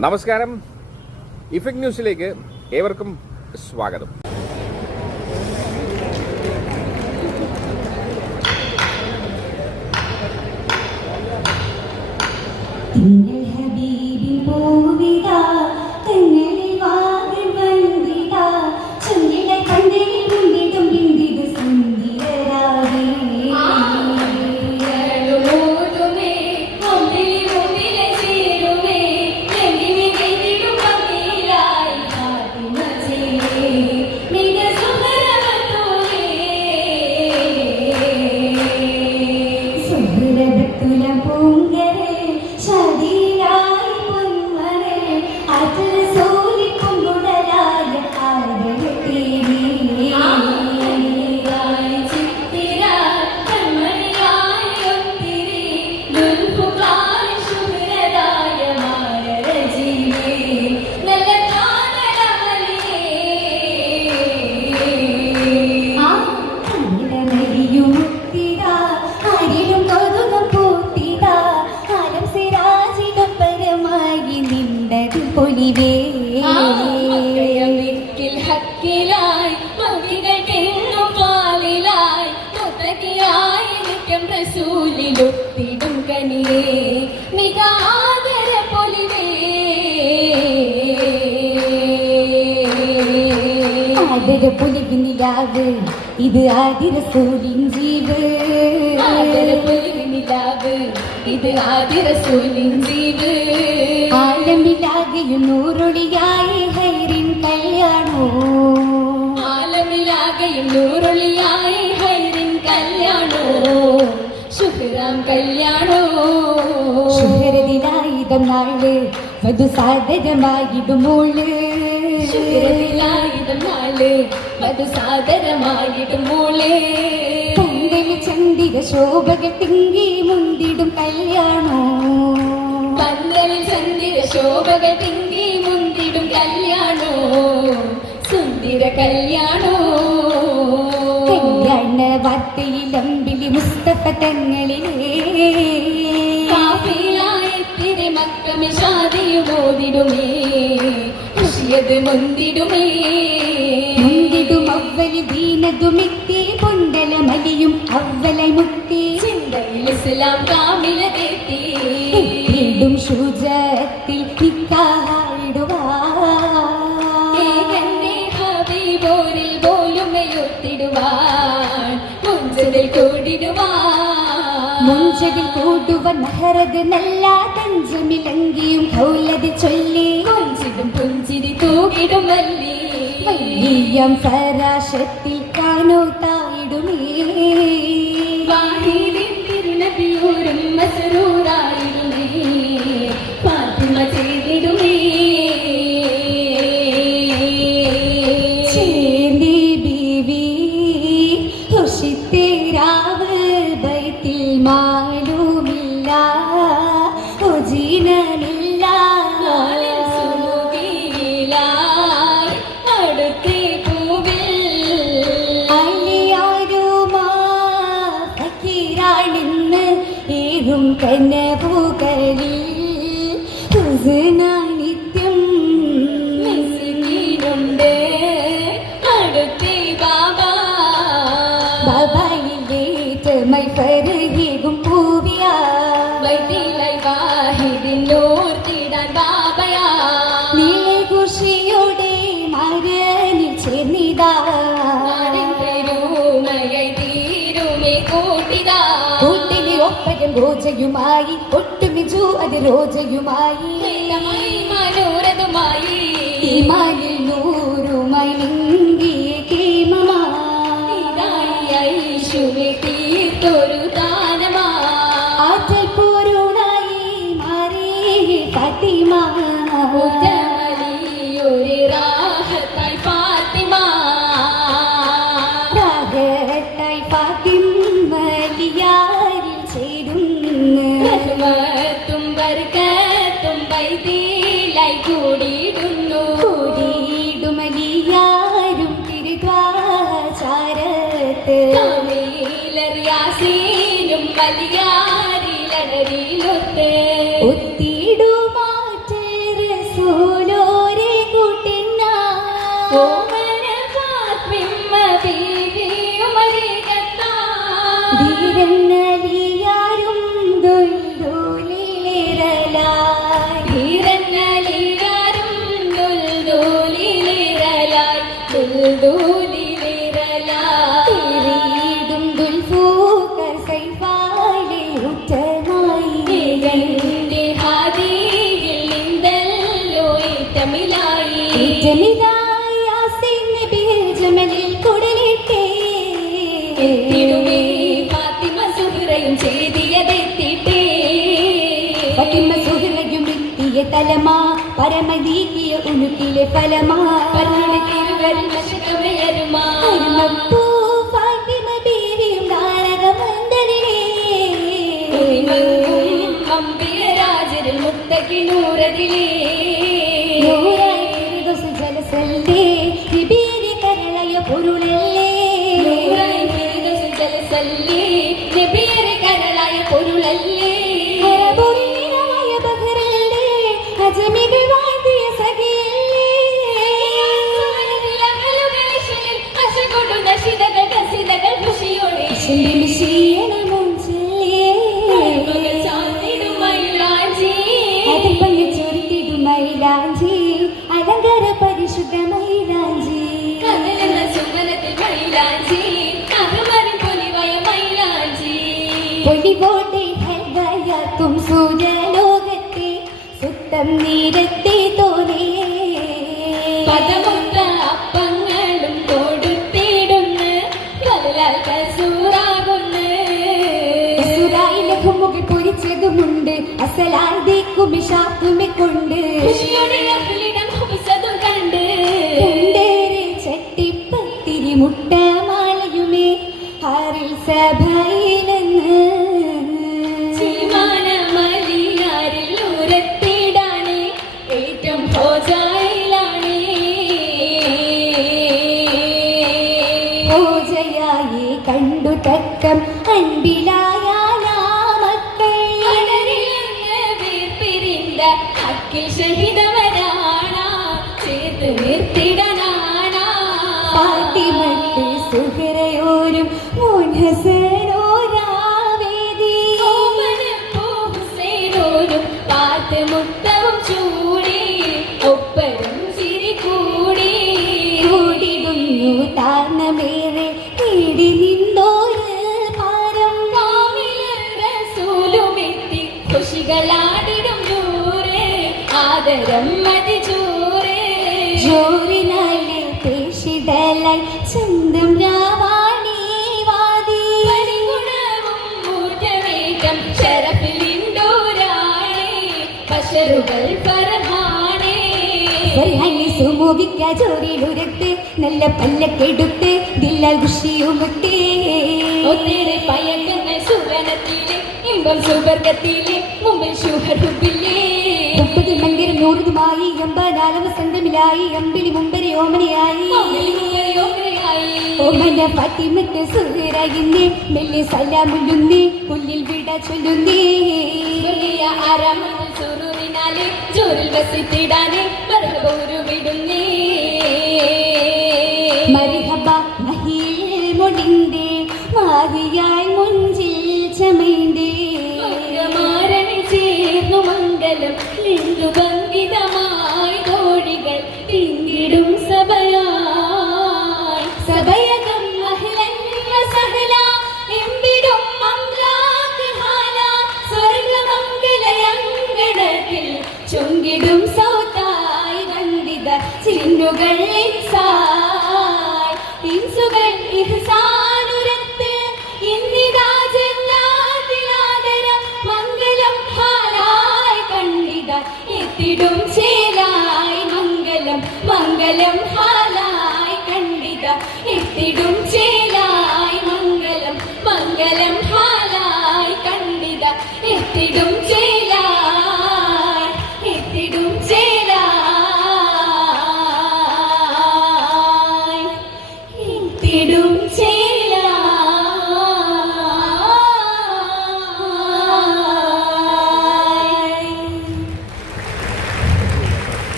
നമസ്കാരം. ഇഫക്ട് ന്യൂസിലേക്ക് ഏവർക്കും സ്വാഗതം. തിങ്കൾ ആതിര സൂര്യൻ ജീവ്. ആദര പൊലിവ് നിലാവ് ഇത് റസൂലിൻ ജീവ്. ആലമിലാകെയും നൂറൊളിയായി ഹൈറിൻ കല്യാണോ? ആലമിലാകെയും നൂറൊളിയായി ഹൈറിൻ കല്യാണോ? ശുഭരാം കല്യാണോ? ശുഹരതിലായുധം നാൾ വധു സാദരമായിടുമോൾ ശുഹ്രത്തിലായുധം നാൾ മധു സാദരമായിടും മോളെ. പന്തൽ ചന്ദ്രിക ശോഭകൾ തിങ്ങി മുന്തിടും കല്യാണോ? പന്തലിൽ സന്ധിര ശോഭകൾ തിങ്ങി മുന്തിടും കല്യാണോ? സുന്ദര കല്യാണോ? കല്യാണ വാർത്തയിലമ്പിളി മുസ്തഫ തങ്ങളിലേ. കാഫിലായെത്തിരി മക്കമി ഷാദിയും ഓതിടുമേ ഖുഷിയത് മുന്തിടുമേ. മുന്തിടും അവലി ദീനതുമെത്തി. പൊന്തല മലിയും അവല മുത്തി. ചിന്തയിൽ ഇസ്ലാം കാമിലതെത്തി ഇടും ശുചത്തിൽ ഹബീബോരിൽ പോലുമയൊത്തിടുവാൻ. മുഞ്ചതിൽ കൂടിടുവാൻ. മുഞ്ചതിൽ കൂടുവൻ മഹറത് നല്ല തഞ്ചമിലങ്കിയും കൗലത് ചൊല്ലി. തൂകിടുമല്ലി വല്യം പരാശത്തിൽ കാണോ തായിടുമേ. വാഹിദിൻ തിരുനബിയൂരും ചേർന്നിതാ ഒട്ടുമിച്ചു പെരുമയായി തീരുമേ കൂട്ടിതാ. കൂട്ടിലെ ഒപ്പകം റോജയുമായി ഒട്ടുമിജു അത് റോജയുമായി. നീലമായി മനോരഥമായി. യാസീനും വലിയാരിലടരിലൊത്ത് സുഹറയും എത്തിയ തലമാ പരമദീകിയ ഉണുക്കിലെ ഫലമാ. അരുമപ്പൂ ഫാത്തിമ ബീവിയും കൊണ്ട് കണ്ട് കണ്ടേറെ ചട്ടിപ്പത്തിരി ഹാറിൽ സഭയിലെന്ന്. പൂജയായി കണ്ടു തക്കം അൻപിലായ അക്കിൽ ഷഹിദവരാണ ചേർത്ത് നിർത്തിടനാണ. ഫാത്തിമത്ത് സുഹറയോരും മോൻഹസനോരാവേദി. ഹുസൈനോരും പാത്ത് മുത്തവും പശറുകൾ പരമാണേ സുമോഹിക്ക ജോറിയിലുരട്ട് നല്ല പല്ലക്കെടുത്ത് ദില്ലാൽ ഖുഷിയുമുട്ടേ പയക്കുന്ന സുവനത്തിലെ ഇമ്പം സുവർഗത്തിലെ മുമ്പിൽ ശുഹറുബില്ലേ മുപ്പത് മങ്കരം നൂറുതുമായി എമ്പനാല് വസന്തമിലായി അമ്പിളി മുമ്പരെ ഓമനയായി. ഓമന ഫാത്തിമത്ത് സുഹറായിന്നേ മെല്ലെ സലാമുല്ലുന്നേ പുല്ലിൽ വിട ചൊല്ലുന്നേ. സുറുവിനാലെ ജോറിൽ വസിത്തിടാനെ മറുപൂരു വിടുന്നേ മരിഹബ മഹിൽ മൊടിന്തേ മാതിയായി